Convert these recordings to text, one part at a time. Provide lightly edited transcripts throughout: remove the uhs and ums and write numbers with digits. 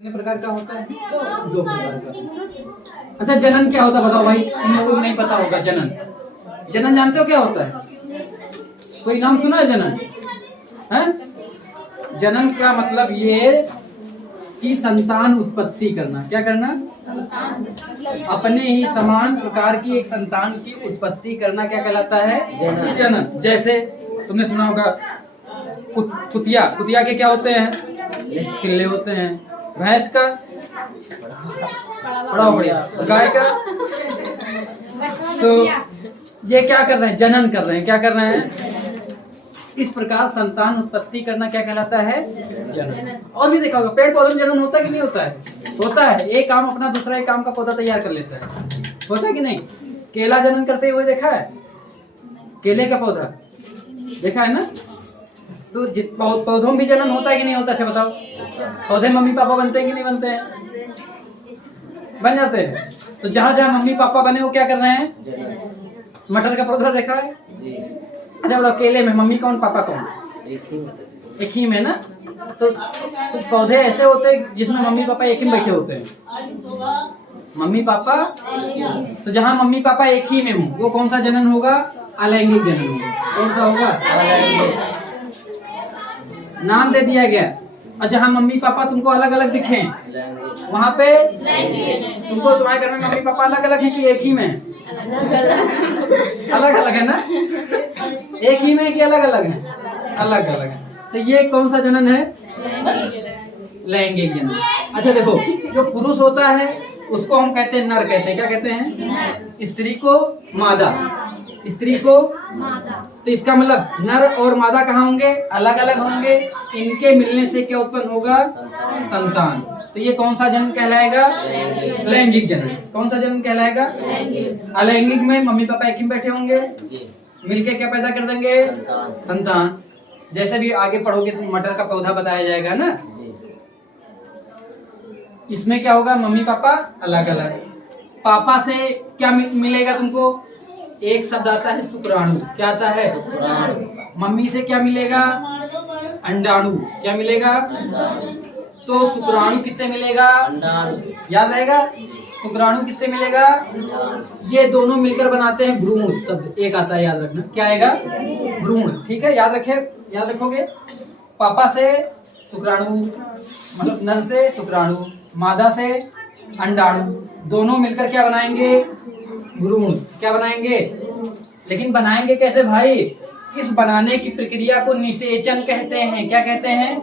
कितने प्रकार का होता है? दो प्रकार का। अच्छा, जनन क्या होता है बताओ भाई, इन लोगों को नहीं पता होगा। जनन, जनन जानते हो क्या होता है? कोई नाम सुना है जनन? है जनन का मतलब ये कि संतान उत्पत्ति करना। क्या करना? अपने ही समान प्रकार की एक संतान की उत्पत्ति करना क्या कहलाता है? जनन। जैसे तुमने सुना होगा कुतिया, कुतिया के क्या होते हैं? पिल्ले होते हैं। भैंस का बड़ा बढ़िया, गाय का। तो ये क्या कर रहे हैं? जनन कर रहे हैं। क्या कर रहे हैं? इस प्रकार संतान उत्पत्ति करना क्या कहलाता है? जनन। और भी देखा होगा पेड़ पौधे में जनन होता है कि नहीं होता है? होता है। एक आम अपना दूसरा एक आम का पौधा तैयार कर लेता है, होता है कि नहीं? केला जनन करते हुए देखा है? केले का पौधा देखा है ना? तो पौधों में भी जनन होता है कि नहीं होता? अच्छा बताओ, पौधे मम्मी पापा बनते हैं कि नहीं बनते हैं? बन जाते हैं। तो जहां जहां मम्मी पापा बने वो क्या कर रहे हैं? मटर का पौधा देखा है? अच्छा बताओ, केले में मम्मी कौन पापा कौन? एक ही में ना। तो पौधे ऐसे होते हैं जिसमें मम्मी पापा एक ही में बैठे होते हैं, मम्मी पापा। तो जहां मम्मी पापा एक ही में हो वो कौन सा जनन होगा? अलैंगिक जनन होगा। कौन सा होगा? नाम दे दिया गया। और जहाँ मम्मी पापा तुमको अलग अलग दिखे वहाँ पे तुमको, तुम्हारे घर में मम्मी पापा अलग अलग है कि एक ही में? अलग अलग है ना? एक ही में कि अलग अलग है? अलग अलग है। तो ये कौन सा जनन है? लैंगिक जनन। अच्छा देखो, जो पुरुष होता है उसको हम कहते हैं नर, कहते हैं। क्या कहते हैं? स्त्री को मादा, स्त्री को मादा। तो इसका मतलब नर और मादा कहाँ होंगे? अलग अलग होंगे। इनके मिलने से क्या उत्पन्न होगा? संतान। तो ये कौन सा जन्म कहलाएगा? लैंगिक जन्म। कौन सा जन्म कहलाएगा? अलैंगिक में मम्मी पापा एक ही बैठे होंगे, मिलके क्या पैदा कर देंगे? संतान। जैसे भी आगे पढ़ोगे तो मटर का पौधा बताया जाएगा ना। इसमें क्या होगा? मम्मी पापा अलग अलग। पापा से क्या मिलेगा तुमको? एक शब्द आता है शुक्राणु। क्या आता है? शुक्राणु। मम्मी से क्या मिलेगा? अंडाणु। क्या मिलेगा? तो शुक्राणु किससे मिलेगा? याद रहेगा? शुक्राणु किससे मिलेगा? ये दोनों मिलकर बनाते हैं भ्रूण। शब्द एक आता है, याद रखना। क्या आएगा? भ्रूण। ठीक है, याद रखोगे। पापा से शुक्राणु, मतलब नर से शुक्राणु, मादा से अंडाणु, दोनों मिलकर क्या बनाएंगे? भ्रूण। क्या बनाएंगे? लेकिन बनाएंगे कैसे भाई? इस बनाने की प्रक्रिया को निषेचन कहते हैं। क्या कहते हैं?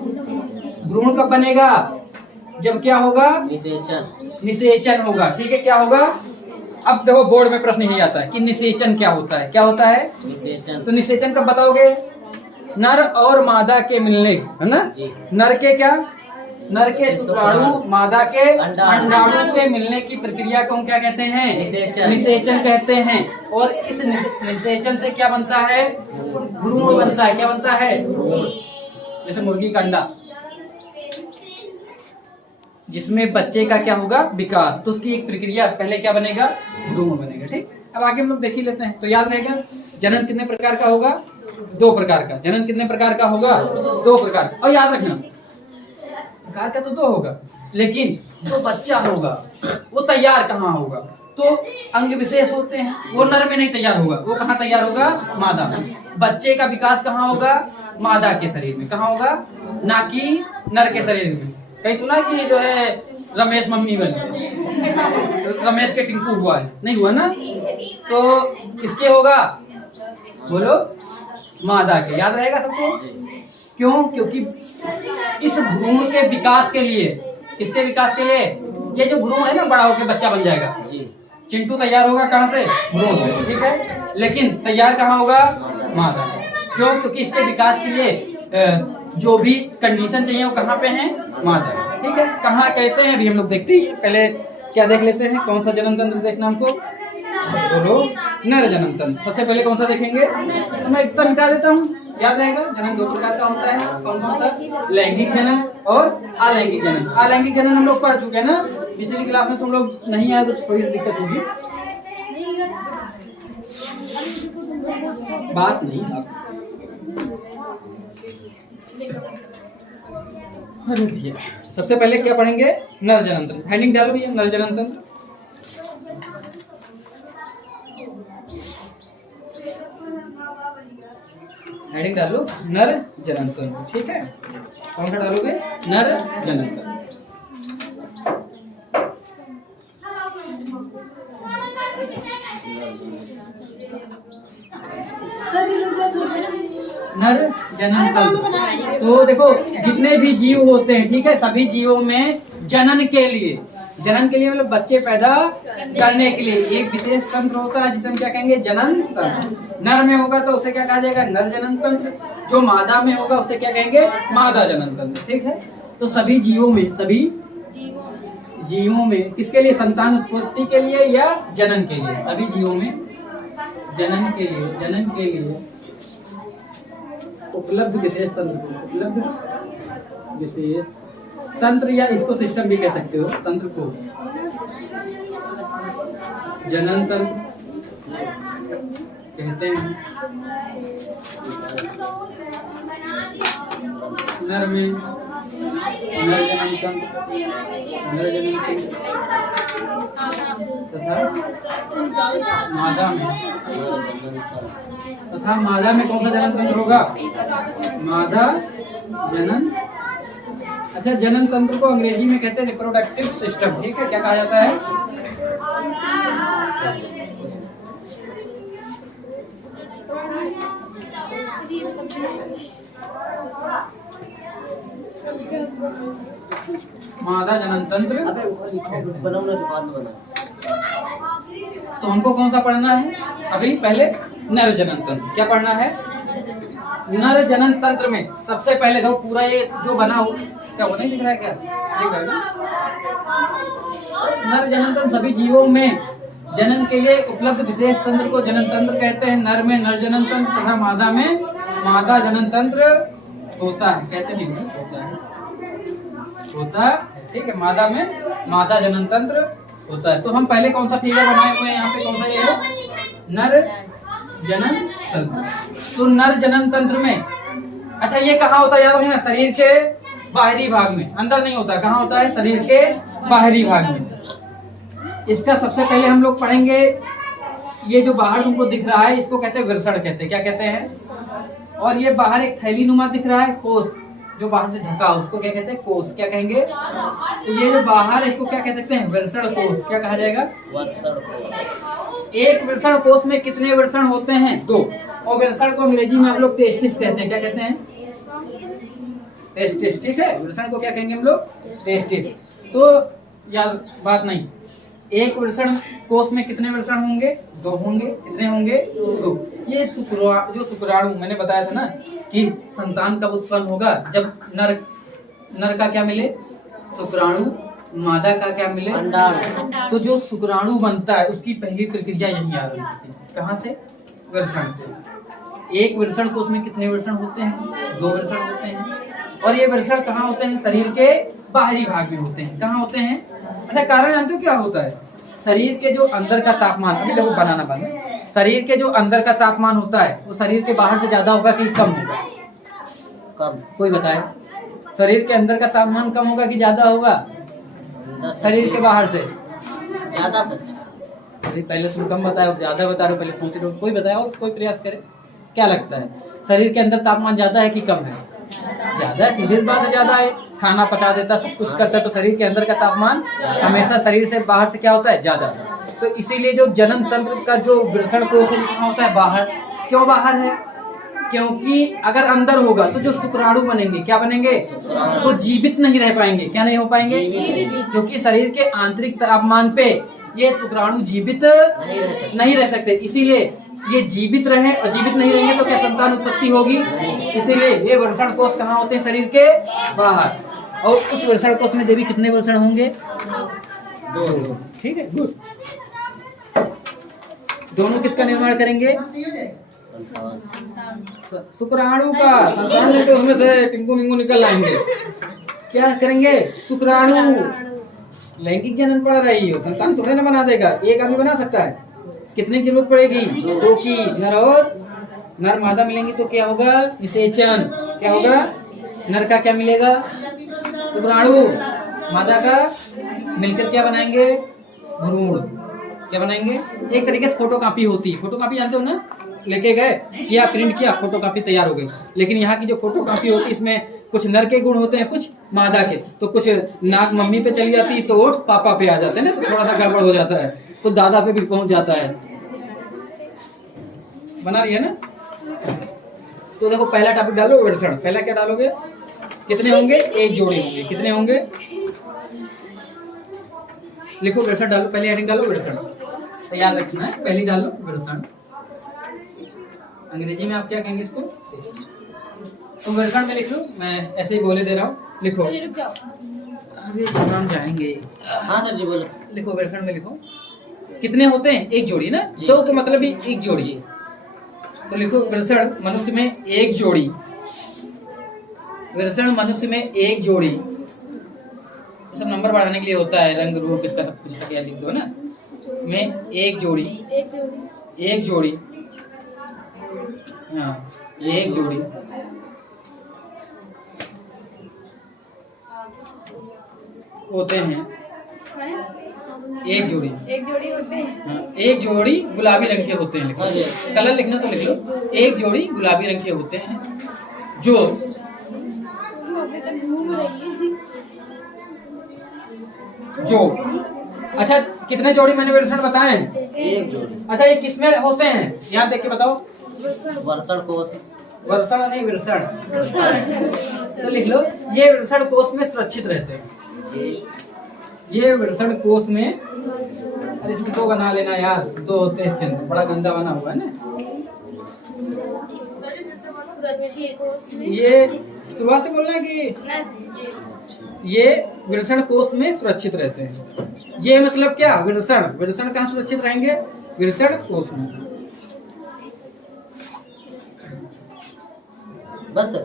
भ्रूण कब बनेगा? जब क्या होगा? निषेचन होगा। ठीक है, क्या होगा? अब देखो बोर्ड में प्रश्न यही आता है कि निषेचन क्या होता है? क्या होता है निषेचन? तो निषेचन कब बताओगे? नर और मादा के मिलने, है ना? नर के क्या? नर के शुक्राणु, मादा के अंडाणु के मिलने की प्रक्रिया को हम क्या कहते हैं? निषेचन कहते हैं। और इस निषेचन से क्या बनता है? भ्रूण बनता है। क्या बनता है? जैसे मुर्गी का अंडा, जिसमें बच्चे का क्या होगा? विकास। तो उसकी एक प्रक्रिया, पहले क्या बनेगा? भ्रूण बनेगा। ठीक, अब आगे हम लोग देख ही लेते हैं। तो याद रहेगा जनन कितने प्रकार का होगा? दो प्रकार का। जनन कितने प्रकार का होगा? दो प्रकार। और याद रखना प्रकार का तो दो होगा, लेकिन जो बच्चा होगा वो तैयार कहाँ होगा? तो अंग विशेष होते हैं, वो नर में नहीं तैयार होगा। वो कहाँ तैयार होगा? मादा में। बच्चे का विकास कहाँ होगा? मादा के शरीर में। कहाँ होगा? ना कि नर के शरीर में। कहीं सुना कि जो है रमेश मम्मी बनी, रमेश के टिंकू हुआ है? नहीं हुआ ना। तो किसके होगा? बोलो, मादा के। याद रहेगा सबको। क्यों? क्योंकि इस भ्रूण के विकास के लिए, किसके विकास के लिए? ये जो भ्रूण है ना, बड़ा होकर बच्चा बन जाएगा। चिंटू तैयार होगा कहाँ से? भ्रूण से। ठीक है, लेकिन तैयार कहाँ होगा? मादा। क्यों? क्योंकि इसके विकास के लिए जो भी कंडीशन चाहिए वो कहाँ पे है? मादा। ठीक है, कहाँ कैसे हैं अभी हम लोग देखते हैं। पहले क्या देख लेते हैं? कौन सा जन्म तंत्र देखना हमको? बोलो, नर जन्म तंत्र। सबसे पहले कौन सा देखेंगे? तो मैं एकदम मिटा देता हूँ। याद रहेगा जन्म दो प्रकार का होता है। कौन कौन सा? लैंगिक जनन और अलैंगिक जनन। अलैंगिक जनन हम लोग पढ़ चुके हैं ना। पिछली क्लास में तुम लोग नहीं आए तो थोड़ी दिक्कत होगी। बात नहीं अरे भैया सबसे पहले क्या पढ़ेंगे? नर जनन तंत्र। हेडिंग डालो भैया, नर जनन तंत्र। हेडिंग डालो नर जनन तंत्र, ठीक है। कौन सा डालोगे? नर जनन तंत्र। नर जनन तंत्र। तो देखो जितने भी जीव होते हैं, ठीक है, सभी जीवों में जनन के लिए मतलब बच्चे पैदा करने के लिए एक विशेष तंत्र होता है जिसे हम क्या कहेंगे? जनन तंत्र। नर में होगा तो उसे क्या कहा जाएगा? नर जनन तंत्र। जो मादा में होगा उसे क्या कहेंगे? मादा जनन तंत्र, ठीक है। तो सभी जीवों में किसके लिए? संतान उत्पत्ति के लिए या जनन के लिए? सभी जीवों में जनन के लिए उपलब्ध विशेष तंत्र या इसको सिस्टम भी कह सकते हो, तंत्र को जनन तंत्र कहते हैं। नर में नर जनन तंत्र तथा मादा में कौन सा जनन तंत्र होगा? मादा जनन। अच्छा, जनन तंत्र को अंग्रेजी में कहते हैं रिप्रोडक्टिव सिस्टम, ठीक है। क्या कहा जाता है? मादा जनन तंत्र। तो हमको कौन सा पढ़ना है अभी? पहले नर जनन तंत्र। क्या पढ़ना है? नर जनन तंत्र में सबसे पहले देखो पूरा ये जो बना हो, क्या वो नहीं दिख रहा है? क्या दिख रहा है ना? नर जनन तंत्र सभी जीवों में जनन के लिए उपलब्ध विशेष तंत्र को जनन तंत्र कहते हैं। नर में नर जनन तंत्र तथा मादा में मादा जनन तंत्र होता है। कहते नहीं होता है, ठीक है। मादा में मादा जनन तंत्र होता है। तो हम पहले कौन सा फिगर बनाए हुए हैं यहाँ पे? कौन सा ये है? नर जनन तंत्र। तो नर जनन तंत्र में, अच्छा ये कहाँ होता है याद रखना? शरीर के बाहरी भाग में, अंदर नहीं होता। कहाँ होता है? शरीर के बाहरी भाग में। इसका सबसे पहले हम लोग पढ़ेंगे, ये जो बाहर तुमको दिख रहा है इसको कहते हैं वृषण कहते हैं। क्या कहते हैं? और ये बाहर एक थैली नुमा दिख रहा है, कोष, जो बाहर से ढका उसको क्या कहते हैं? कोष। क्या कहेंगे? तो ये जो बाहर है इसको क्या कह सकते हैं? वृषण कोष। क्या कहा जाएगा? एक वृषण कोष में कितने वृषण होते हैं? 2। और वृषण को अंग्रेजी में हम लोग टेस्टिस कहते हैं। क्या कहते हैं? टेस्टिस, ठीक है। वृषण को क्या कहेंगे हम लोग? टेस्टिस। तो याद बात नहीं, एक वृषण कोष में कितने वृषण होंगे? 2 होंगे। कितने होंगे? 2। ये जो शुक्राणु मैंने बताया था ना कि संतान कब उत्पन्न होगा? जब नर का क्या मिले? शुक्राणु। मादा का क्या मिले? अंडाणु। तो जो शुक्राणु बनता है उसकी पहली प्रक्रिया यही आरंभ होती है। कहाँ से? वृषण से। एक वृषण कोष में कितने वृषण होते हैं? 2 वृषण होते हैं। और ये वृषण कहाँ होते हैं? शरीर के बाहरी भाग में होते हैं। कहाँ होते हैं? अच्छा, कारण जानते हो क्या होता है? शरीर के जो अंदर का तापमान, अभी देखो बनाना बंद, शरीर के जो अंदर का तापमान होता है वो शरीर के बाहर से ज्यादा होगा कि कम होगा? कम। कोई बताए? शरीर के अंदर का तापमान कम होगा कि ज्यादा होगा? शरीर के बाहर से ज्यादा। सर पहले तुम कम बताए, ज्यादा बता रहे हो, पहले सोच रहे हो। कोई बताए और कोई प्रयास करे, क्या लगता है? शरीर के अंदर तापमान ज्यादा है कि कम है? ज्यादा है, सीधी बात है, ज्यादा है। खाना पचा देता, सब कुछ करता है, तो शरीर के अंदर का तापमान हमेशा शरीर से बाहर से क्या होता है? ज्यादा। तो इसीलिए जो जनन तंत्र का जो वृषण कोष होता है बाहर। क्यों बाहर है? क्योंकि अगर अंदर होगा तो जो शुक्राणु बनेंगे, क्या बनेंगे? तो जीवित नहीं रह पाएंगे। क्या नहीं हो पाएंगे? क्योंकि शरीर के आंतरिक तापमान पे ये शुक्राणु जीवित नहीं रह सकते। इसीलिए ये जीवित रहे, और जीवित नहीं रहेंगे तो क्या संतान उत्पत्ति होगी? इसीलिए ये वृषण कोष कहाँ होते हैं? शरीर के बाहर। और उस वृषण कोष में देवी कितने वृषण होंगे? 2। ठीक है, गुड। दोनों किसका निर्माण करेंगे? शुक्राणु का। संतान नहीं तो उसमें से टिंकू मिंगू निकल आएंगे। क्या करेंगे? शुक्राणु। लैंगिक जनन पढ़ रही हो, संतान थोड़े ना बना देगा, एक आदमी बना सकता है। कितने की जरूरत पड़ेगी? 2 की। नर और नर मादा मिलेंगी तो क्या होगा? निषेचन। क्या होगा? नर का क्या मिलेगा? शुक्राणु मादा का मिलकर क्या बनाएंगे? भ्रूण। क्या बनाएंगे? एक तरीके से फोटोकॉपी होती है। फोटोकॉपी जानते हो ना, लेके गए किया, प्रिंट किया, फोटोकॉपी तैयार हो गई। लेकिन यहाँ की जो फोटोकॉपी होती है इसमें कुछ नर के गुण होते हैं, कुछ मादा के। तो कुछ नाक मम्मी पे चली जाती तो ओठ पापा पे आ जाते हैं ना, तो थोड़ा सा गड़बड़ हो जाता है, तो दादा पे भी पहुंच जाता है। बना रही है ना? तो देखो पहला टॉपिक डालो विरसण। पहला क्या डालोगे? कितने होंगे? एक जोड़ी होंगे। कितने होंगे? लिखो विरसण डालो, पहली हेडिंग डालो विरसण। तो याद रखना है, पहली डालो विरसण। अंग्रेजी में आप क्या कहेंगे इसको? तो विरसण में लिख लो, मैं ऐसे ही बोले दे रहा हूँ। लिखो, अभी हम जाएंगे। हाँ सर जी बोलो। लिखो विरसण में लिखो, कितने होते हैं? एक जोड़ी ना, तो मतलब भी एक जोड़ी। तो लिखो विरसण मनुष्य में एक जोड़ी। विरसण मनुष्य में एक जोड़ी। सब नंबर बढ़ाने के लिए होता है, रंग रूप इसका सब कुछ क्या लिख दो ना। में एक जोड़ी, एक जोड़ी, हाँ एक जोड़ी होते हैं। एक जोड़ी होते हैं। हाँ, एक जोड़ी गुलाबी रंग के होते हैं। लिखो, कलर लिखना तो लिख लो। एक जोड़ी गुलाबी रंग के होते हैं जो अच्छा, कितने जोड़ी मैंने विरसण बताए? एक जोड़ी। अच्छा, ये किसमें होते हैं? यहाँ देख के बताओ। वर्षण कोश। वर्षण नहीं, विरसण। तो लिख लो, ये विरसण कोश में सुरक्षित रहते हैं। ये विरसण कोश में, अरे तुम तो बना लेना यार, दो होते हैं इसके अंदर, बड़ा गंदा बना हुआ है ना। ये शुरुआत से बोलना है कि ये विरसण कोश में सुरक्षित रहते हैं। ये मतलब क्या? विरसण कहाँ सुरक्षित रहेंगे? विरसण कोश में। बस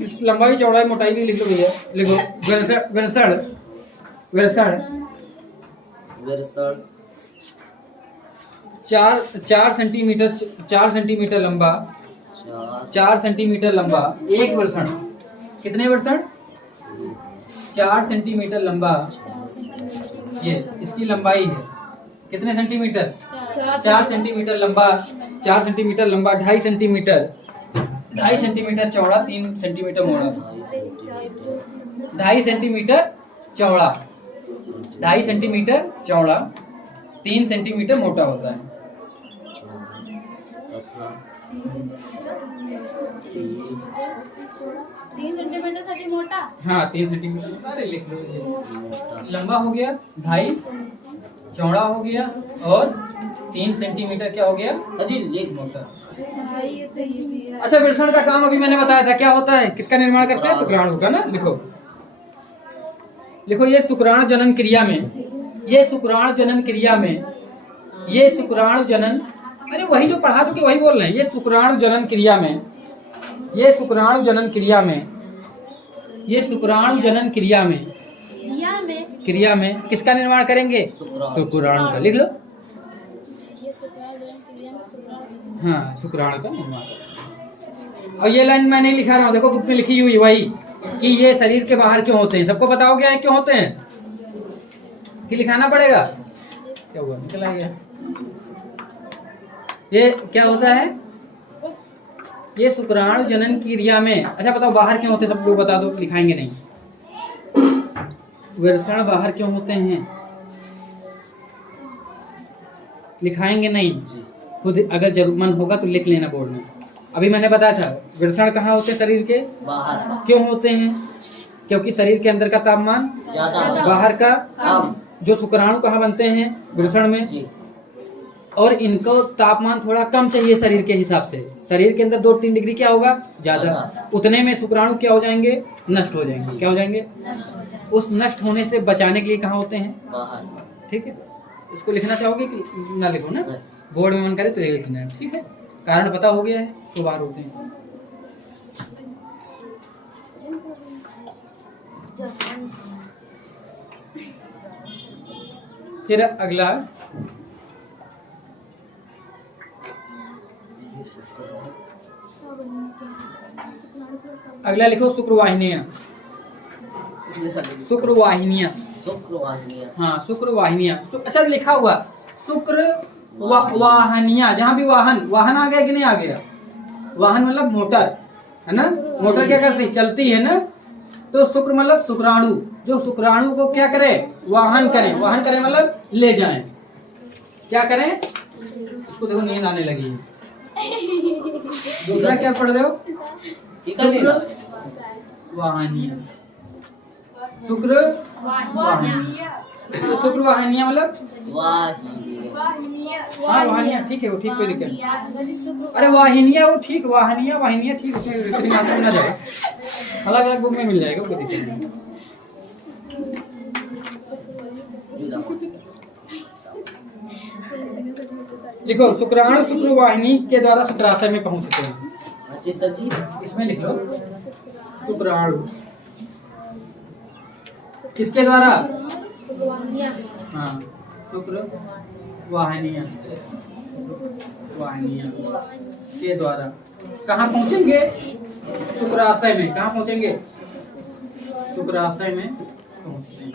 इस लंबाई चौड़ाई मोटाई भी लिख लो भैया। लिखो विरसण 4 सेंटीमीटर लंबा। 4 सेंटीमीटर लंबा एक विरसण। कितने विरसण? 4 सेंटीमीटर लंबा। ये इसकी लंबाई है। कितने सेंटीमीटर? 4 सेंटीमीटर लंबा। 4 सेंटीमीटर लंबा, 2.5 सेंटीमीटर, 2.5 सेंटीमीटर चौड़ा, 3 सेंटीमीटर मोटा। 2.5 सेंटीमीटर चौड़ा, 2.5 सेंटीमीटर चौड़ा, 3 सेंटीमीटर मोटा होता है। 3 सेंटीमीटर से मोटा। हाँ 3 सेंटीमीटर। अरे लिख लो, लंबा हो गया 2.5, चौड़ा हो गया, और 3 सेंटीमीटर क्या हो गया? अजी मोटा। अच्छा, विरसण का काम अभी मैंने बताया था, क्या होता है? किसका निर्माण करते हैं? शुक्राणु का ना। लिखो ये शुक्राणु जनन क्रिया में, अरे वही जो पढ़ा चुके वही बोल रहे हैं। ये शुक्राणु जनन क्रिया में किसका निर्माण करेंगे? शुक्राणु का। लिख लो, हाँ शुक्राणु का निर्माण। और ये लाइन मैं नहीं लिखा रहा हूँ, देखो बुक में लिखी हुई वही, कि ये शरीर के बाहर क्यों होते हैं। सबको पता हो गया है क्यों होते हैं? कि लिखाना पड़ेगा? क्या हुआ, निकल आ गया। ये क्या होता है? ये शुक्राणु जनन क्रिया में। अच्छा बताओ, बाहर क्यों होते हैं? सब लोग बता दो, लिखाएंगे नहीं। विरसण बाहर क्यों होते हैं? लिखाएंगे नहीं, खुद अगर जरूर मन होगा तो लिख लेना बोर्ड में। अभी मैंने बताया था विरसण कहाँ होते हैं? शरीर के बाहर। क्यों होते हैं? क्योंकि शरीर के अंदर का तापमान ज्यादा, बाहर का कम। जो शुक्राणु कहाँ बनते हैं? विरसण में। जी। और इनको तापमान थोड़ा कम चाहिए शरीर के हिसाब से। शरीर के अंदर 2-3 डिग्री क्या होगा? ज्यादा। उतने में शुक्राणु क्या हो जाएंगे? नष्ट हो जाएंगे। क्या हो जाएंगे? उस नष्ट होने से बचाने के लिए कहाँ होते हैं? बाहर। ठीक है, इसको लिखना चाहोगे कि ना लिखो ना? बोर्ड में मन करे तो लिखना है, ठीक है। कारण पता हो गया है तो बाहर होते हैं। फिर अगला लिखो शुक्रवाहिनियां। शुक्र वाहिनियाँ। शुक्र वाहिनियाँ। हाँ शुक्र वाहिनियाँ। अच्छा लिखा हुआ शुक्र वाहनियाँ, जहाँ भी वाहन वाहन आ गया कि नहीं आ गया, वाहन मतलब मोटर है ना, मोटर क्या करती चलती है ना, तो शुक्र मतलब शुक्राणु, जो शुक्राणु को क्या करे वाहन करें, वाहन करें मतलब ले जाएं, क्या करें, उसको देखो नींद आने लगी है। दूसरा क्या पढ़ रहे हो, शुक्र वाहनिया, शुक्र वाहनिया, तो शुक्र वाहनिया मतलब हाँ वाहनिया, ठीक है वो ठीक, कोई दिक्कत नहीं। अरे वाहिनिया वो ठीक, वाहनिया वाहिनिया ठीक, उसमें मात्रा में ना जाए, अलग अलग बुक में मिल जाएगा, कोई दिक्कत नहीं। लिखो शुक्राणु शुक्र वाहिनी के द्वारा शुक्राशय में पहुंचते हैं। अच्छी सर जी इसमें लिख लो शुक्राणु किसके द्वारा, हाँ शुक्र वाहिनिया, वाहिनिया के द्वारा कहाँ पहुंचेंगे, शुक्राशय में, कहाँ पहुंचेंगे, शुक्राशय में पहुंचते हैं।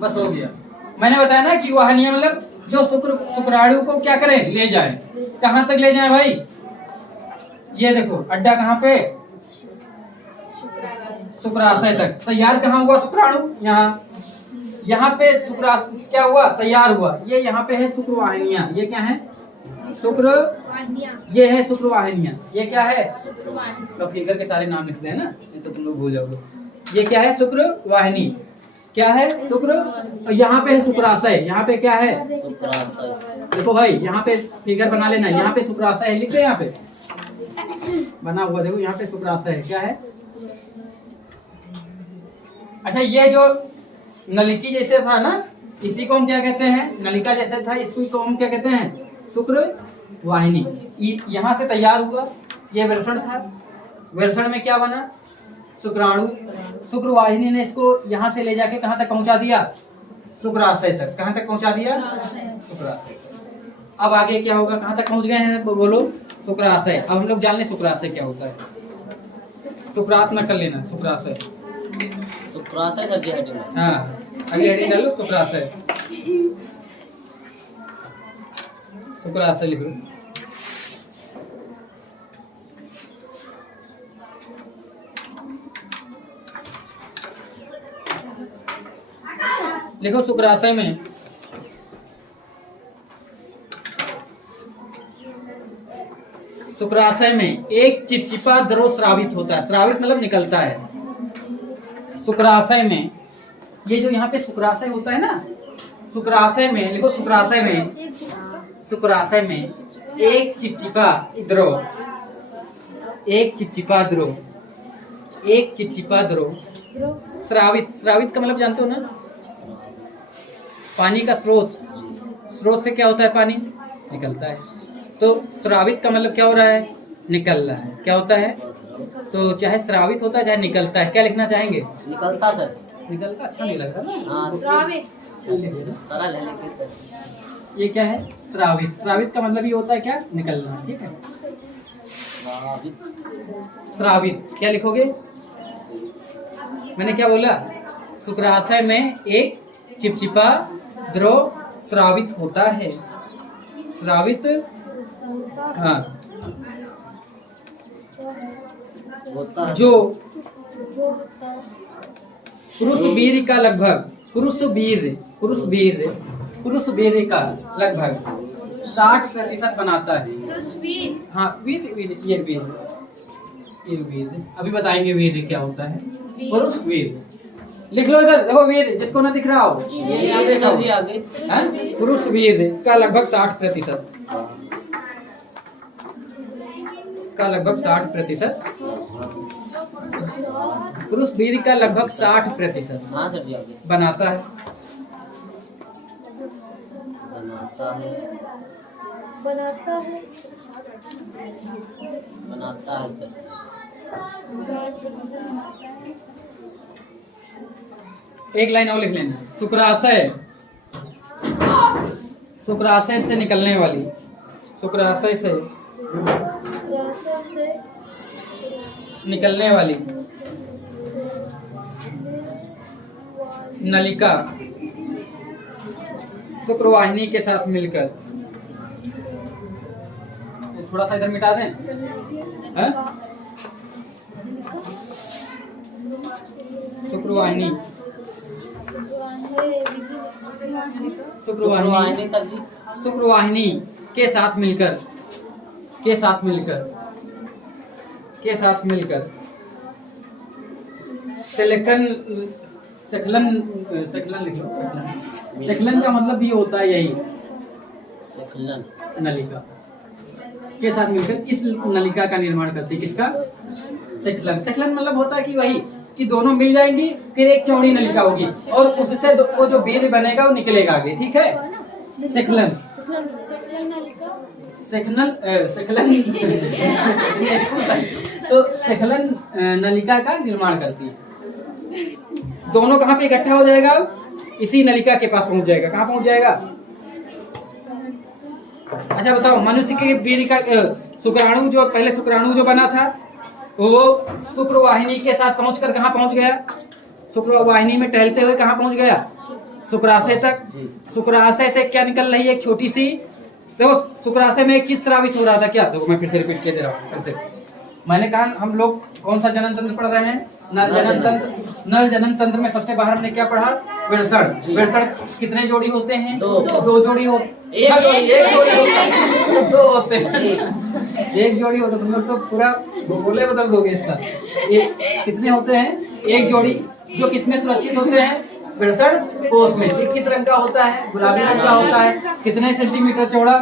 बस हो गया। मैंने बताया ना कि वाहिनिया मतलब जो शुक्राणु को क्या करें ले जाए, कहाँ तक ले जाए भाई, ये देखो अड्डा कहाँ पे, शुक्राशय तक। तैयार कहाँ हुआ शुक्राणु, यहाँ, यहाँ पे शुक्राशय क्या हुआ तैयार हुआ, ये यहाँ पे है शुक्र वाहिनियाँ, ये क्या है शुक्र, ये है शुक्र वाहिनियाँ, ये क्या है, तो फिगर के सारे नाम लिखते हैं ना, ये तो तुम लोग भूल जाओगे। ये क्या है शुक्र वाहिनी, क्या है शुक्र, यहाँ पे है शुक्राशय, यहाँ पे क्या है शुक्राशय। देखो भाई यहाँ पे फिगर बना लेना, यहाँ पे शुक्राशय है, लिख दे यहाँ पे बना हुआ, देखो यहाँ पे शुक्राशय है, क्या है। अच्छा ये जो नलिकी जैसे था ना, इसी को हम क्या कहते हैं, नलिका जैसे था, इसको हम क्या कहते हैं शुक्र वाहिनी। यहाँ से तैयार हुआ, ये वर्षण था, वर्षण में क्या बना शुक्राणु, शुक्र वाहिनी ने इसको यहाँ से ले जाके कहाँ तक पहुँचा दिया, शुक्राशय तक, कहाँ तक पहुँचा दिया, शुक्राशय तक। अब आगे क्या होगा, कहाँ तक पहुँच गए हैं बोलो, शुक्राशय। अब हम लोग जान लें शुक्राशय क्या होता है, शुक्रात न कर लेना, शुक्राशय, शुक्राशय सर जी हेडिंग है। हाँ अगली हेडिंग डालो शुक्राशय, शुक्राशय लिखो। लिखो शुक्राशय में शुक्राशय में एक चिपचिपा द्रव स्रावित होता है, स्रावित मतलब निकलता है। शुक्राशय में ये जो यहाँ पे शुक्राशय होता है ना, शुक्राशय में लिखो शुक्राशय में, शुक्राशय में एक चिपचिपा द्रव, एक चिपचिपा द्रव, एक चिपचिपा द्रव स्रावित, स्रावित का मतलब जानते हो ना, पानी का स्रोत, स्रोत से क्या होता है पानी निकलता है, तो स्रावित का मतलब क्या हो रहा है निकल रहा है, क्या होता है, तो चाहे स्रावित होता है चाहे निकलता है, क्या लिखना चाहेंगे, निकलता सर, निकलता अच्छा नहीं लग रहा ना, हाँ स्रावित, सरल है लेकिन सर। ये क्या है स्रावित, स्रावित का मतलब ये होता है क्या निकलना, ठीक है। स्रावित क्या लिखोगे, मैंने क्या बोला, शुक्राशय में एक चिपचिपा द्रव स्रावित होता है, स्रावित हाँ होता है। जो पुरुष वीर का लगभग, पुरुष वीर का लगभग 60% बनाता है। हाँ वीर, वीर ये वीर, ये वीर अभी बताएंगे वीर क्या होता है, पुरुष वीर लिख लो इधर, देखो वीर जिसको ना दिख रहा हो, ये आगे सर जी आगे, पुरुष वीर का लगभग 60%, का लगभग 60%, पुरुष वीर का लगभग 60% हाँ सर जी आगे, बनाता है, बनाता है, बनाता है, बनाता है सर। एक लाइन और लिख लेना, शुक्राशय, शुक्राशय से निकलने वाली, शुक्राशय से निकलने वाली नलिका शुक्रवाहिनी के साथ मिलकर, थोड़ा सा इधर मिटा दें, हैं? शुक्रवाहिनी शुक्रवाहिनी सर जी। शुक्रवाहिनी के साथ मिलकर, के साथ मिलकर, के साथ मिलकर सेकलन, सेकलन, सेकलन लिखो, सेकलन, सेकलन का मतलब ये होता है यही, सेकलन नलिका के साथ मिलकर किस नलिका का निर्माण करती है, किसका? सेकलन। सेकलन मतलब होता है कि वही कि दोनों मिल जाएंगी, फिर एक चौड़ी नलिका होगी और उससे वो जो बीज बनेगा वो निकलेगा आगे, ठीक है? सेकलन, सेकलन, सेकलन तो सेकलन नलिका का निर्माण करती है। दोनों कहाँ पे इकट्ठा हो जाएगा? इसी नलिका के पास पहुंच जाएगा। कहाँ पहुंच जाएगा? अच्छा बताओ, मनुष्य के वीर्य का शुक्राणु जो पहले शुक्राणु जो बना था वो शुक्रवाहिनी के साथ पहुंचकर कहाँ पहुंच गया? शुक्रवाहिनी में टहलते हुए कहाँ पहुंच गया? शुक्राशय तक। शुक्राशय से क्या निकल रही है? एक छोटी सी, देखो शुक्राशय में एक चीज स्रावित हो रहा था, क्या? देखो मैं फिर से रिपीट कर दे रहा हूँ, फिर से मैंने कहा हम लोग कौन सा जनन तंत्र पढ़ रहे हैं? नर जनन तंत्र। नर जनन तंत्र में सबसे बाहर हमने क्या पढ़ा? वृषण। वृषण कितने जोड़ी होते हैं? दो जोड़ी हो, एक जोड़ी होता है, दो होते हैं, एक जोड़ी होता है। तुम लोग तो पूरा बोले बदल दोगे इसका। कितने होते हैं? एक जोड़ी, जो किसमें सुरक्षित होते हैं? वृषण कोष में। ये किस रंग का होता है? गुलाबी रंग का होता है। कितने सेंटीमीटर चौड़ा?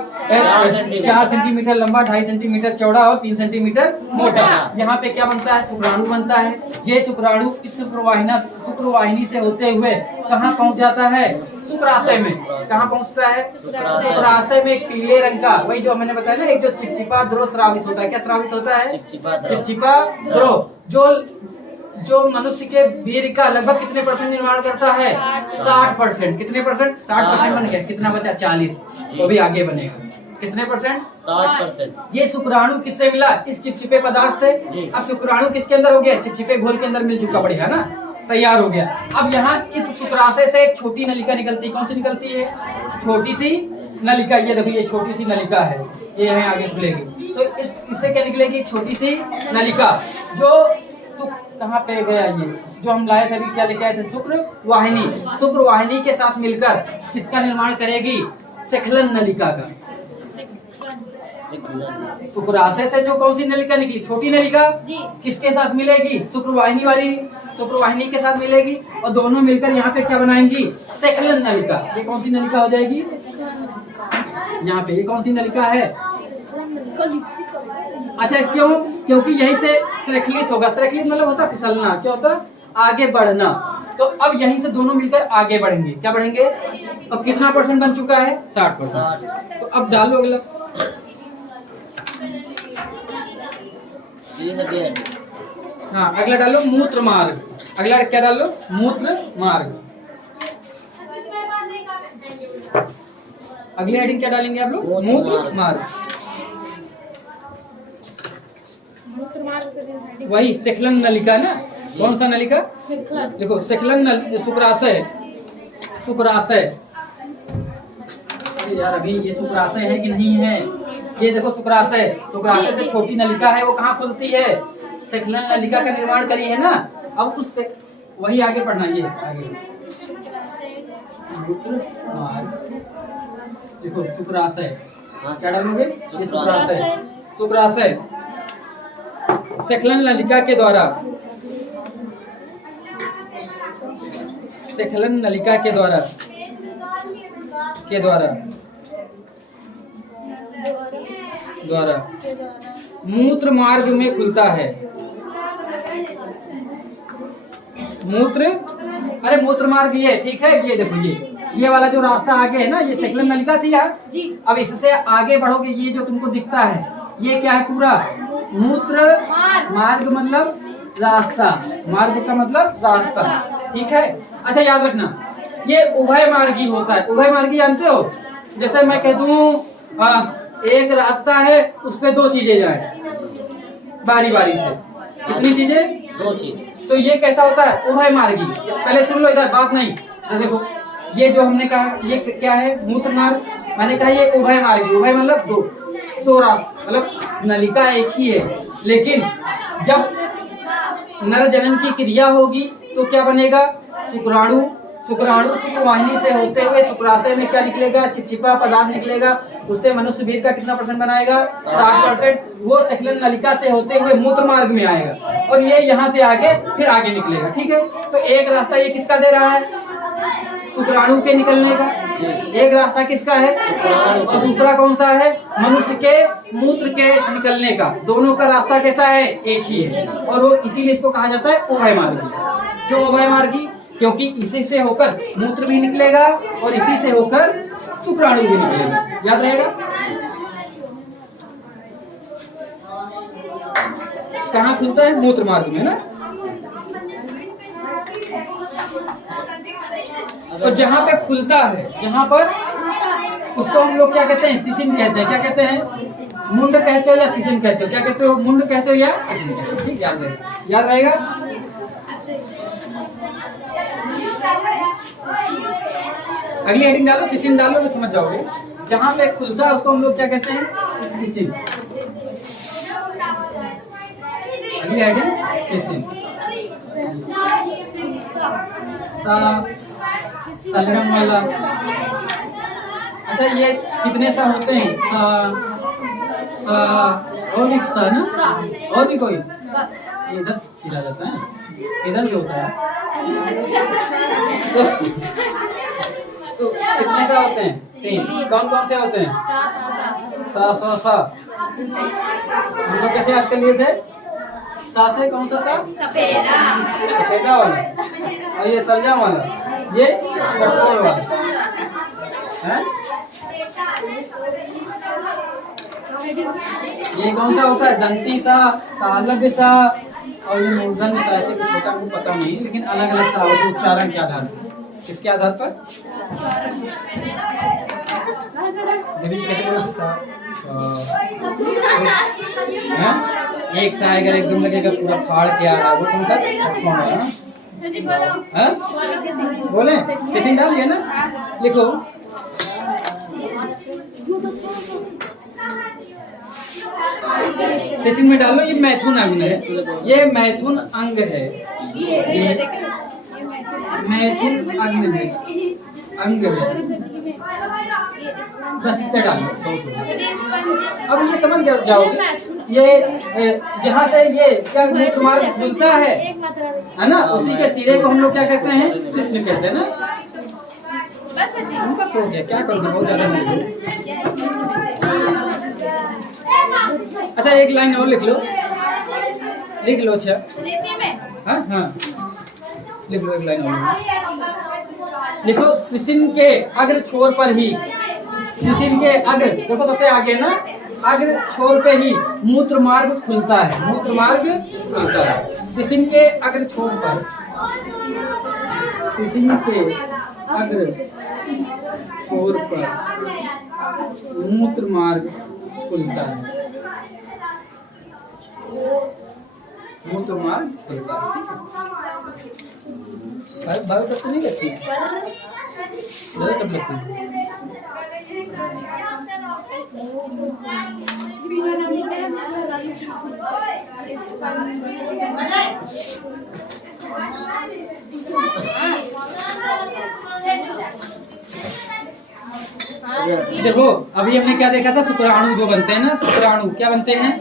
4 सेंटीमीटर लंबा, 2.5 सेंटीमीटर चौड़ा और 3 सेंटीमीटर मोटा। यहाँ पे क्या बनता है? शुक्राणु बनता है। ये शुक्राणु इस शुक्रवाहिनी से होते हुए कहाँ पहुँच जाता है? शुक्राशय में। कहाँ पहुँचता है? शुक्राशय में एक पीले रंग का, वही जो मैंने बताया ना, एक जो चिपचिपा द्रव स्रावित होता है। क्या स्रावित होता है? चिपचिपा द्रव, जो मनुष्य के वीर्य का लगभग कितने % निर्माण करता है? 60%। कितने %? 60% बन गया। कितना बचा? 40। वो भी आगे बनेगा। कितने %? 60%। ये शुक्राणु किससे मिला? इस चिपचिपे पदार्थ से। अब शुक्राणु किसके अंदर हो गया? चिपचिपे घोल के अंदर मिल चुका, बढ़िया ना, तैयार हो गया। अब यहाँ इस शुक्राशय से एक छोटी नलिका निकलती है। कौन सी निकलती है? छोटी सी नलिका। ये देखो, ये छोटी सी नलिका है, ये यहाँ आगे खुलेगी। तो इससे क्या निकलेगी? छोटी सी नलिका। जो कहाँ पे गया? ये जो हम लाए थे, अभी क्या लेके आए थे? शुक्रवाहिनी। शुक्रवाहिनी के साथ मिलकर किसका निर्माण करेगी? सेकलन नलिका का। शुक्राशय से जो कौन सी नलिका निकली? छोटी नलिका। किसके साथ मिलेगी? शुक्रवाहिनी वाली, शुक्रवाहिनी के साथ मिलेगी और दोनों मिलकर यहाँ पे क्या बनाएंगी? सेकलन नलिका। ये कौन सी नलिका हो जाएगी? यहाँ पे ये कौन सी नलिका है? अच्छा, क्यों? क्योंकि यहीं से श्रृंखलित होगा। श्रृंखलित मतलब होता फिसलना, क्या होता? आगे बढ़ना। तो अब यहीं से दोनों मिलकर आगे बढ़ेंगे। क्या बढ़ेंगे? अब कितना % बन चुका है? 60%। तो अब डालो अगला। हाँ, अगला डालो मूत्र मार्ग। अगला क्या डालो? मूत्र मार्ग। अगली हेडिंग क्या डालेंगे आप लोग? मूत्र मार्ग। वही सेकलन नलिका ना। कौन सा नलिका? देखो सेकलन शुक्राशय। शुक्राशय यार, अभी ये शुक्राशय है कि नहीं है? ये देखो शुक्राशय। शुक्राशय से छोटी नलिका है, वो कहाँ खुलती है? सेकलन नलिका का निर्माण करी है ना। अब उससे वही आगे पढ़ना। ये आगे मूत्र मार्ग। देखो शुक्राशय, क्या डालोगे? ये शुक्राशय। शुक्राशय सेकलन नलिका के द्वारा, सेकलन नलिका के द्वारा मूत्र मार्ग में खुलता है। मूत्र, अरे मूत्र मार्ग ये ठीक है। ये देखो, ये वाला जो रास्ता आगे है ना, ये सेकलन नलिका थी यार। अब इससे आगे बढ़ोगे, ये जो तुमको दिखता है ये क्या है? पूरा मूत्र मार्ग मतलब रास्ता। मार्ग का मतलब रास्ता, ठीक है। अच्छा याद रखना, ये उभय मार्गी होता है। उभय मार्गी जानते हो? जैसे मैं कह दूं एक रास्ता है, उस पे 2 चीजें जाए बारी बारी से। कितनी चीजें? 2 चीज। तो ये कैसा होता है? उभय मार्गी। पहले सुन लो इधर, बात नहीं। तो देखो ये जो हमने कहा ये क्या है, मूत्र मार्ग। मैंने कहा ये उभय मार्ग, उभय मतलब दो रास्ता, मतलब नलिका एक ही है, लेकिन जब नर जनन की क्रिया होगी तो क्या बनेगा, शुक्राणु शुक्रवाहिनी से होते हुए शुक्राशय में क्या निकलेगा, चिपचिपा पदार्थ निकलेगा। उससे मनुष्य वीर का कितना % बनाएगा, 60%। वो सखलन नलिका से होते हुए मूत्र मार्ग में आएगा और ये यहाँ से आगे फिर आगे निकलेगा। ठीक है, तो एक रास्ता ये किसका दे रहा है, शुक्राणु के निकलने का। एक रास्ता किसका है और दूसरा कौन सा है, मनुष्य के मूत्र के निकलने का। दोनों का रास्ता कैसा है, एक ही है, और वो इसीलिए इसको कहा जाता है उभय मार्गी। क्यों उभय मार्गी, क्योंकि इसी से होकर मूत्र भी निकलेगा और इसी से होकर शुक्राणु भी निकलेगा। याद रहेगा। कहाँ खुलता है, मूत्र मार्ग में ना। और जहाँ पे खुलता है, जहाँ पर उसको हम लोग क्या कहते हैं, सिसिन कहते हैं। क्या कहते हैं, मुंड कहते हो या सिसिन कहते हो, क्या कहते हो, मुंड कहते हो या सिसिन कहते हो। ठीक, याद रहेगा। अगली हेडिंग डालो, सिसिन डालो तो समझ जाओगे। जहाँ पे खुलता है उसको हम लोग क्या कहते हैं, सिसिन। अगली हेडिंग सिसिन। सलगम वाला। अच्छा ये कितने सा होते हैं, सा और भी सा ना, और भी कोई इधर सीधा जाता है, इधर जो होता है तो कितने सा होते हैं, 3। कौन कौन से होते हैं, सा हम लोग कैसे याद कर लिए थे, सा से कौन सा सा, सफेदा वाला, और ये सलजम वाला, ये षटकोण वाला है। ये कौन सा होता है, दंती सा, तालव्य सा और ये मूर्धन्य सा। ऐसे कुछ छोटा को पता नहीं, लेकिन अलग अलग सा होता है उच्चारण के आधार पर। किसके आधार पर, एक सा अगर एकदम लगेगा पूरा फाड़ के आ रहा है, वो कौन सा षटकोण वाला। बोले किसी डाल दिया ना, लिखो। सेशन में डालो, ये मैथुन अंग है, ये मैथुन अंग है, ये मैथुन अंग है, बस इतना डालो। अब ये समझ जाओगे, ये जहाँ से ये क्या मूत्र मार्ग खुलता है ना, उसी के सिरे को हम लोग क्या कहते हैं, शिश्न कहते हैं ना। बस हो गया, क्या करोगे, बहुत ज्यादा नहीं। अच्छा एक लाइन और लिख लो। अच्छा हाँ लिख लो, एक लाइन और लिखो। शिशिन के अग्र छोर पर ही, शिशिन के अग्र देखो सबसे आगे ना, अग्र छोर पे ही मूत्र मार्ग खुलता है, मूत्र मार्ग खुलता है। शिशिन के अग्र छोर पर, शिशिन के अग्र छोर पर मूत्र मार्ग खुलता है, मूत्र मार्ग खुलता है। ठीक है, बात तो नहीं लगती, कब लगती है। देखो अभी हमने क्या देखा था, शुक्राणु जो बनते हैं ना, शुक्राणु क्या बनते हैं,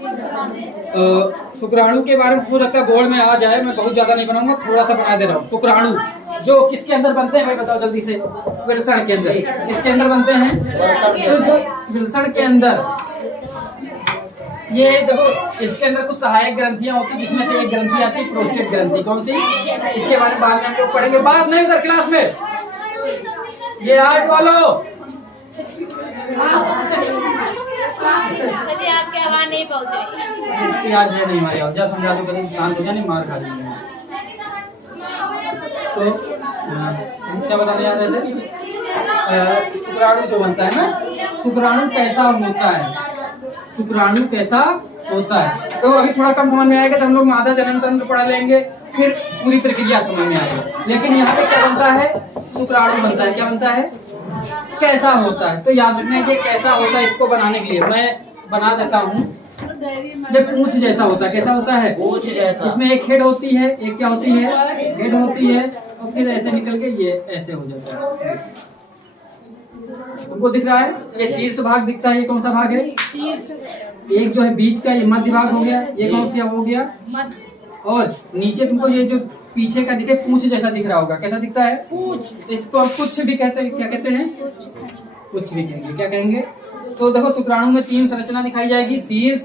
शुक्राणु के बारे में हो सकता है बोर्ड में आ जाए, मैं बहुत ज्यादा नहीं बनाऊंगा, थोड़ा सा बना दे रहा हूँ। शुक्राणु जो किसके अंदर बनते हैं भाई बताओ जल्दी से, वृषण के अंदर। किसके अंदर बनते हैं, तो जो वृषण के अंदर, ये देखो इसके अंदर कुछ सहायक ग्रंथियां होती है, जिसमें से एक ग्रंथि आती है प्रोस्टेट ग्रंथि। कौन सी, इसके बारे में बाद में हम लोग पढ़ेंगे, बात नहीं उधर क्लास में। ये आर्ट वालों आपकी आवाज नहीं पहुंचे, आज है नहीं हमारी आवाज, समझा दो कभी शांत हो जाए, नहीं मार खा लेंगे। तो क्या बताने आ रहे थे, शुक्राणु जो बनता है ना, शुक्राणु कैसा होता है, शुक्राणु कैसा होता है। तो अभी थोड़ा कम समझ में आएगा, तो हम लोग मादा जनन तंत्र पढ़ लेंगे, फिर पूरी प्रक्रिया समझ में आएगी। लेकिन यहाँ पे क्या बनता है, शुक्राणु बनता है। क्या बनता है? कैसा होता है? तो याद रखना कि कैसा होता है, इसको बनाने के लिए मैं बना देता हूँ। ये पूंछ जैसा होता है। कैसा होता है? पूंछ जैसा। इसमें एक हेड होती है, एक क्या होती है? हेड होती है, और फिर ऐसे निकल के ये ऐसे हो जाता है। तुमको दिख रहा है? ये शीर्ष भाग दिखता है। ये कौन सा भाग है? एक जो है बीच का, ये मध्य भाग हो गया। ये कौन सा हो गया? और नीचे तुमको ये जो पीछे का दिखे पूंछ जैसा दिख रहा होगा। कैसा दिखता है? पूंछ। इसको हम कुछ भी कहते हैं। क्या कहते हैं? कुछ भी कहेंगे। क्या कहेंगे? तो देखो शुक्राणु में 3 संरचना दिखाई जाएगी, शीर्ष,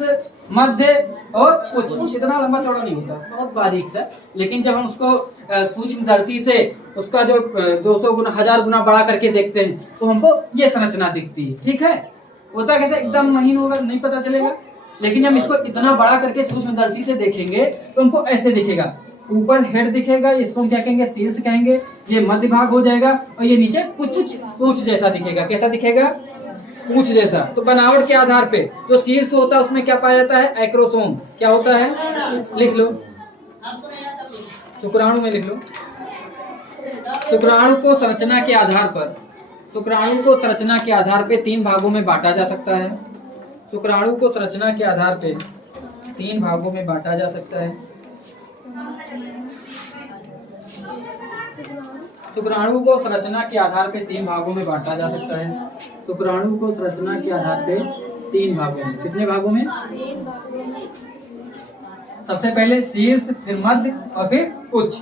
मध्य और पुच्छ। इतना लंबा चौड़ा नहीं होता, बहुत बारीक सा। लेकिन जब हम उसको सूक्ष्मदर्शी से उसका जो 200 गुना 1000 गुना बड़ा करके देखते हैं तो हमको ये संरचना दिखती है। ठीक है? होता कैसे? एकदम महीन होगा, नहीं पता चलेगा। लेकिन हम इसको इतना बड़ा करके सूक्ष्मदर्शी से देखेंगे तो हमको ऐसे दिखेगा। ऊपर हेड दिखेगा, इसको हम क्या कहेंगे? शीर्ष कहेंगे। ये मध्य भाग हो जाएगा और ये नीचे पूंछ जैसा दिखेगा। कैसा दिखेगा? पूंछ जैसा। तो बनावट के आधार पे जो शीर्ष होता है उसमें क्या पाया जाता है? एक्रोसोम। क्या होता है? लिख लो, शुक्राणु में लिख लो। शुक्राणु को संरचना के आधार पर, शुक्राणु को संरचना के आधार पे 3 भागों में बांटा जा सकता है। शुक्राणु को संरचना के आधार पे 3 भागों में बांटा जा सकता है। शुक्राणु को संरचना के आधार पे 3 भागों में बांटा जा सकता है। शुक्राणु को संरचना के आधार पे 3 भागों में। कितने भागों में? सबसे पहले शीर्ष, फिर मध्य और फिर उच्च।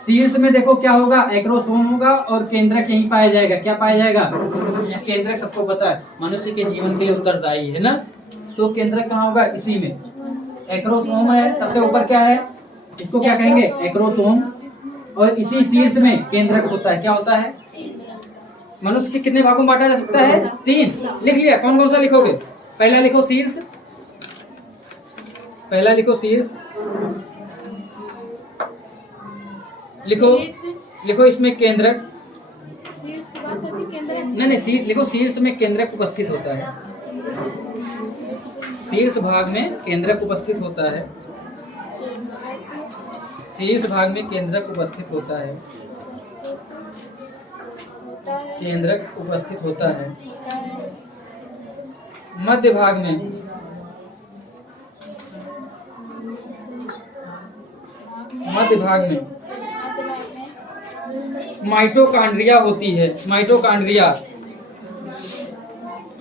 शीर्ष में देखो क्या होगा? एक्रोसोम होगा और केंद्रक यहीं पाया जाएगा। क्या पाया जाएगा? केंद्रक सबको पता है, मनुष्य के जीवन के लिए उत्तरदायी है ना। तो केंद्रक कहाँ होगा? इसी में। एक्रोसोम है सबसे ऊपर। क्या है? इसको क्या कहेंगे? एक्रोसोम। और इसी शीर्ष में केंद्रक होता है। क्या होता है? मनुष्य के कितने भागों में बांटा जा सकता है? 3। लिख लिया? कौन कौन सा लिखोगे? पहला लिखो शीर्ष, पहला लिखो शीर्ष, लिखो इसमें केंद्रक। नहीं, लिखो शीर्ष में केंद्रक उपस्थित होता है। शीर्ष भाग में केंद्रक उपस्थित होता है। शीर्ष भाग में केंद्रक उपस्थित होता है। केंद्रक उपस्थित होता है। मध्य भाग में माइटोकॉन्ड्रिया होती है। माइटोकॉन्ड्रिया।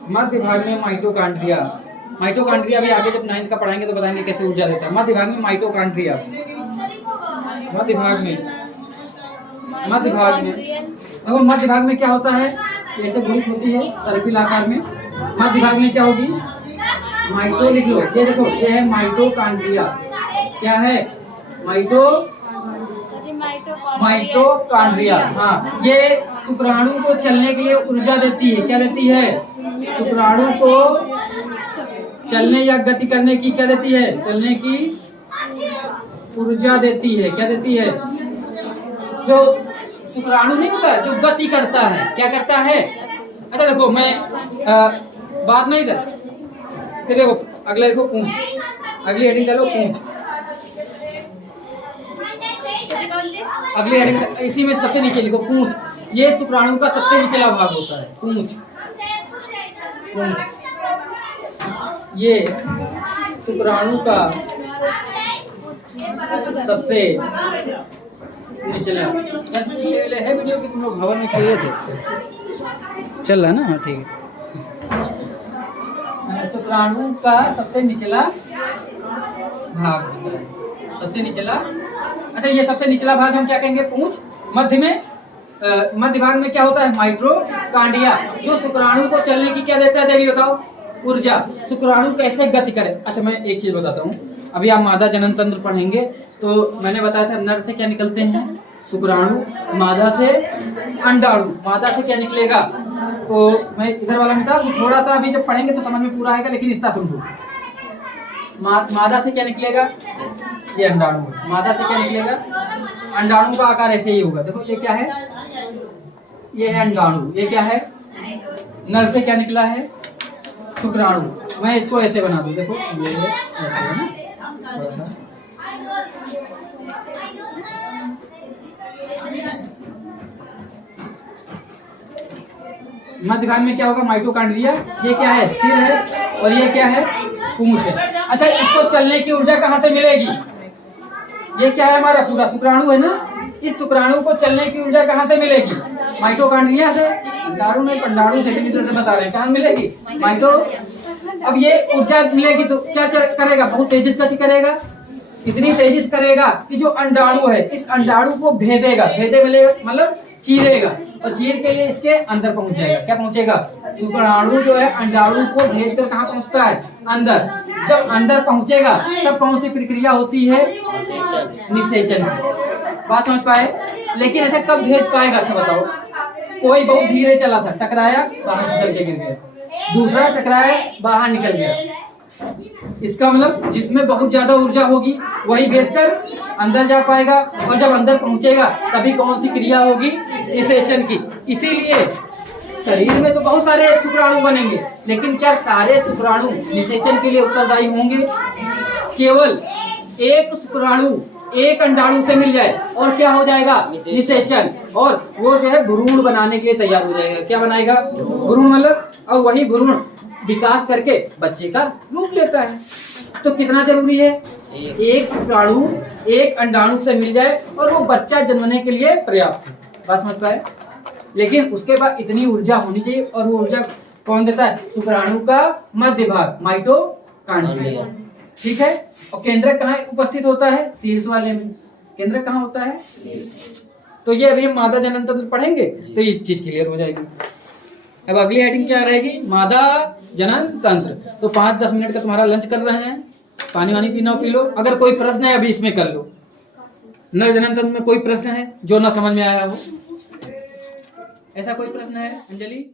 मध्य भाग में माइटोकॉन्ड्रिया भी आगे जब 9th का पढ़ाएंगे तो बताएंगे कैसे ऊर्जा देता है। मध्य भाग में माइटोकॉन्ड्रिया। मध्य भाग में क्या होता है? ऐसे गुणित होती है सर्पिल आकार में। मध्य भाग में क्या होगी? माइटो लिख लो। ये देखो, ये है माइटोकॉन्ड्रिया। क्या है? माइटोकॉन्ड्रिया। हाँ, ये शुक्राणु को चलने के लिए ऊर्जा देती है। क्या देती है? शुक्राणु को चलने या गति करने की क्या देती है? चलने की ऊर्जा देती है। क्या देती है? जो शुक्राणु नहीं होता जो गति करता है, क्या करता है? अच्छा देखो, मैं बात नहीं कर, फिर देखो अगला लिखो पूंछ। अगली हेडिंग डालो पूंछ। अगली हेडिंग इसी में सबसे नीचे लिखो पूंछ। ये शुक्राणु का सबसे निचला भाग होता है, पूंछ। ये शुक्राणु का सबसे निचला है। वीडियो की तुम लोग भवन में किए थे, चल रहा है ना? हाँ ठीक है। शुक्राणु का सबसे निचला भाग, सबसे निचला। अच्छा, ये सबसे निचला भाग हम क्या कहेंगे? पूंछ। मध्य में मध्य भाग में क्या होता है? माइटोकॉन्ड्रिया, जो शुक्राणु को चलने की क्या देता है देवी? बताओ, ऊर्जा। शुक्राणु कैसे गति करे? अच्छा, मैं एक चीज बताता हूँ। अभी आप मादा जनन तंत्र पढ़ेंगे तो मैंने बताया था नर से क्या निकलते हैं? शुक्राणु। मादा से अंडाणु। मादा से क्या निकलेगा? तो मैं इधर वाला मिटा दूं, थोड़ा सा अभी जब पढ़ेंगे तो समझ में पूरा आएगा, लेकिन इतना समझो। मादा से क्या निकलेगा? ये अंडाणु। मादा से क्या निकलेगा? अंडाणु का आकार ऐसे ही होगा। देखो ये क्या है? ये है अंडाणु। ये क्या है? नर से क्या निकला है? शुक्राणु। मैं इसको ऐसे बना दूं, देखो ये ऐसे है ना, मध्य भाग में क्या होगा, माइटोकॉन्ड्रिया। ये क्या है, सिर है, और ये क्या है, पूंछ है। अच्छा, इसको चलने की ऊर्जा कहाँ से मिलेगी? ये क्या है, हमारा पूरा शुक्राणु है ना, इस शुक्राणु को चलने की ऊर्जा कहाँ से मिलेगी? माइटोकॉन्ड्रिया से, अंडाणु में पंडाणु से बता रहे हैं, कहाँ मिलेगी? माइटो। अब ये ऊर्जा मिलेगी तो क्या करेगा, बहुत तेजी से गति करेगा। इतनी तेजी से करेगा कि जो अंडाणु है इस अंडाणु को भेदेगा, भेदे मिलेगा मतलब चीरेगा, और चीर के ये इसके अंदर पहुंच जाएगा। क्या पहुंचेगा? शुक्राणु जो है अंडाणु को भेद कर कहाँ पहुंचता है? अंदर। जब अंदर पहुंचेगा तब कौन सी प्रक्रिया होती है? निषेचन। बात समझ पाए? लेकिन ऐसा कब भेद पाएगा? अच्छा बताओ। कोई बहुत धीरे चला था, टकराया, बाहर निकल के गिर गया, दूसरा टकराया, बाहर निकल गया। इसका मतलब जिसमें बहुत ज्यादा ऊर्जा होगी वही भेद कर अंदर जा पाएगा, और जब अंदर पहुंचेगा तभी कौन सी क्रिया होगी? निषेचन की। इसीलिए शरीर में तो बहुत सारे शुक्राणु बनेंगे, लेकिन क्या सारे शुक्राणु निषेचन के लिए उत्तरदायी होंगे? केवल एक शुक्राणु एक अंडाणु से मिल जाए और क्या हो जाएगा? निषेचन। और वो जो है भ्रूण बनाने के लिए तैयार हो जाएगा। क्या बनाएगा? भ्रूण मतलब, और वही भ्रूण विकास करके बच्चे का रूप लेता है। तो कितना जरूरी है? एक शुक्राणु एक अंडाणु से मिल जाए और वो बच्चा जन्मने के लिए पर्याप्त है। बात समझ पाए? लेकिन उसके बाद इतनी ऊर्जा होनी चाहिए, और वो ऊर्जा कौन देता है? शुक्राणु का मध्य भाग, माइटोकॉन्ड्रिया। ठीक है। और केंद्रक कहाँ उपस्थित होता है? शीर्ष वाले में। केंद्रक कहाँ होता है? तो ये अभी हम मादा जनन तंत्र पढ़ेंगे तो इस चीज क्लियर हो जाएगी। अब अगली हेडिंग क्या रहेगी? मादा जनन तंत्र। तो 5-10 मिनट का तुम्हारा लंच कर रहे हैं, पानी वानी पीना पी लो। अगर कोई प्रश्न है अभी इसमें कर लो। नर जनन तंत्र में कोई प्रश्न है जो ना समझ में आया हो? ऐसा कोई प्रश्न है अंजलि?